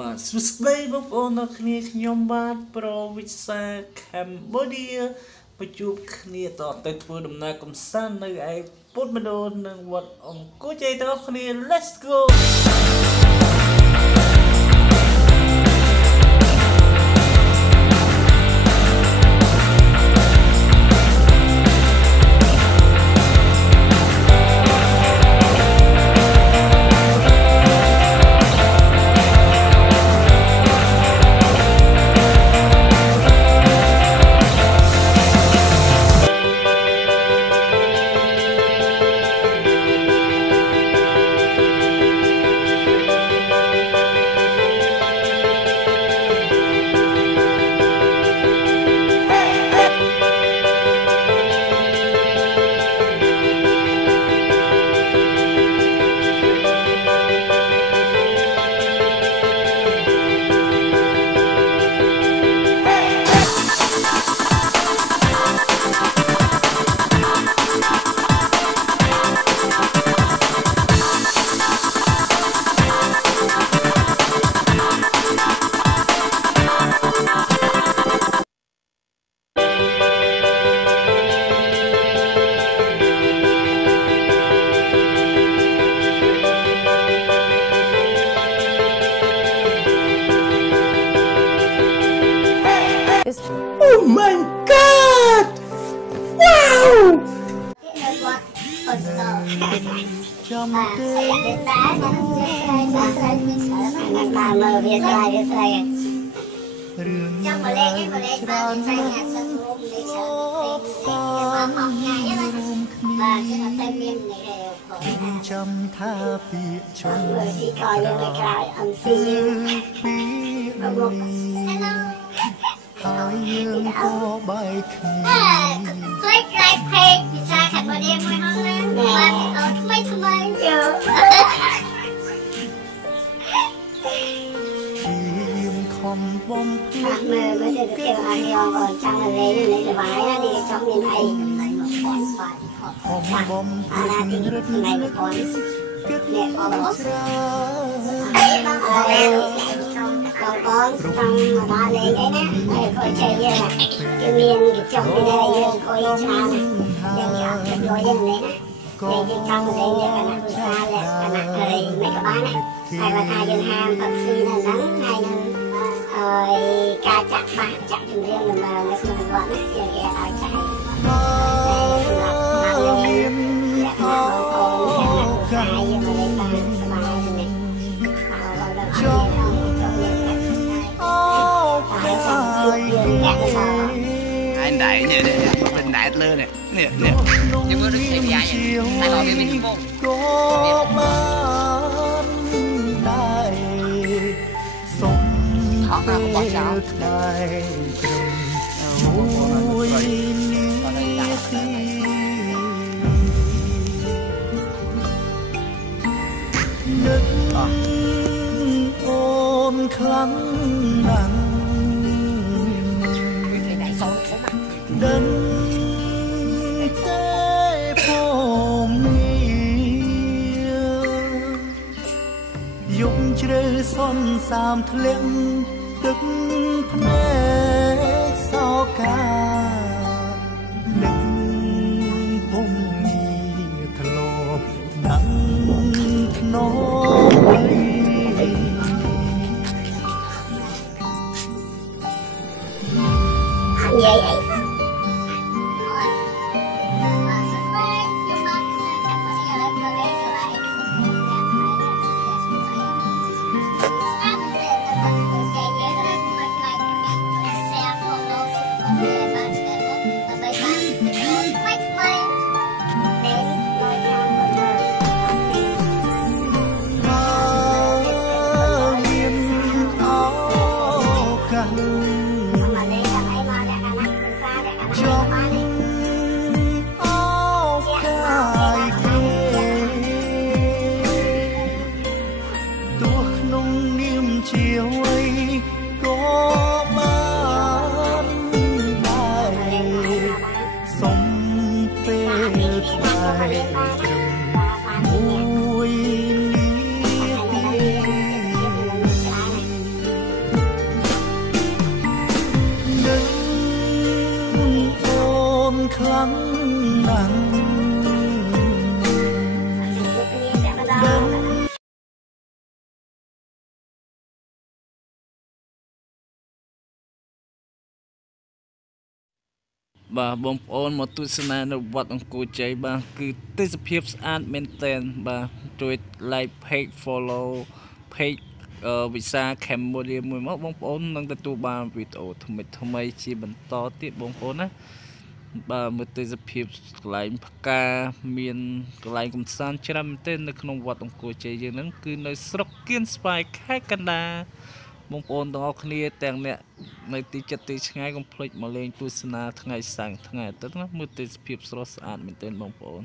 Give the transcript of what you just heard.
បាទសួស្តីបងប្អូនអ្នកគ្នាខ្ញុំបាទប្រូវិសាកម្ពុជាបញ្ជួបគ្នាតទៅធ្វើដំណើរកំសាន្តនៅឯពុទ្ធមណ្ឌលនិងវត្តអង្គរជ័យទាំងអស់គ្នា Let's go Oh my God! Wow! Dương có bài click like page ពីសារខាត់បដៀមួយហងណាបាទអត់ថ្មីយកខ្ញុំខំបំភ្លេចមើលទៅគេឲ្យយកចាំលេងលេងសប្បាយណានេះចង់មានអីចំណៃមកប៉ុនបាទខំបំភ្លេចរត់ថ្ងៃមកប៉ុនគិតអ្នកអត់ច្រើនបងចង់មកដល់លេងអីណាហើយក៏ចេះយើងគឺមានចង់មានអីយើងក៏យើងច្រើនយើងយកទៅយើងលេងណាក៏យើងចង់លេងយើងកណាភាសាលក្ខណៈអីមិនក៏បានដែរហើយបើថាយើងហាមផឹកស៊ីនៅហ្នឹងហើយនឹងការចាក់បាក់ចាក់ជំនឿនៅក្នុងវត្តណាយើងគេឲ្យចាក់មានanh đại nè mình đại lơ nè nè nè em có được thấy gì vậy tay lò bên mình không khó nào không bỏ sao ôn khăn nặng đến tế phong dùng chơi son sam thlen tức phê sao cả đừng phong thlo nắng nói vậy vậy chiều ấy có bán bài sông phê dài mùi bà bông ôn một tu sân này nó vật ông cô cháy bà cứ tới sựភាពan maintain bà rồi like page follow page visa Cambodia mùi mốc bông ôn nâng tu bà video thông mấy chi bẩn to tiếp bông ôn á bà một tới sựភាពlại ca miền lại cũng san chăm tên nó không vật ông cô cháy dương nâng cứ nơi sọc kiên spy khách căn đà bông ônต้องអស់គ្នាទាំងអ្នកនៅទីចិត្តទីឆ្ងាយកុំភ្លេចមកលេងទស្សនាថ្ងៃសាំងថ្ងៃអាទិត្យណាមើលទេសភាពស្រស់ស្អាតមែនទែនបងប្អូន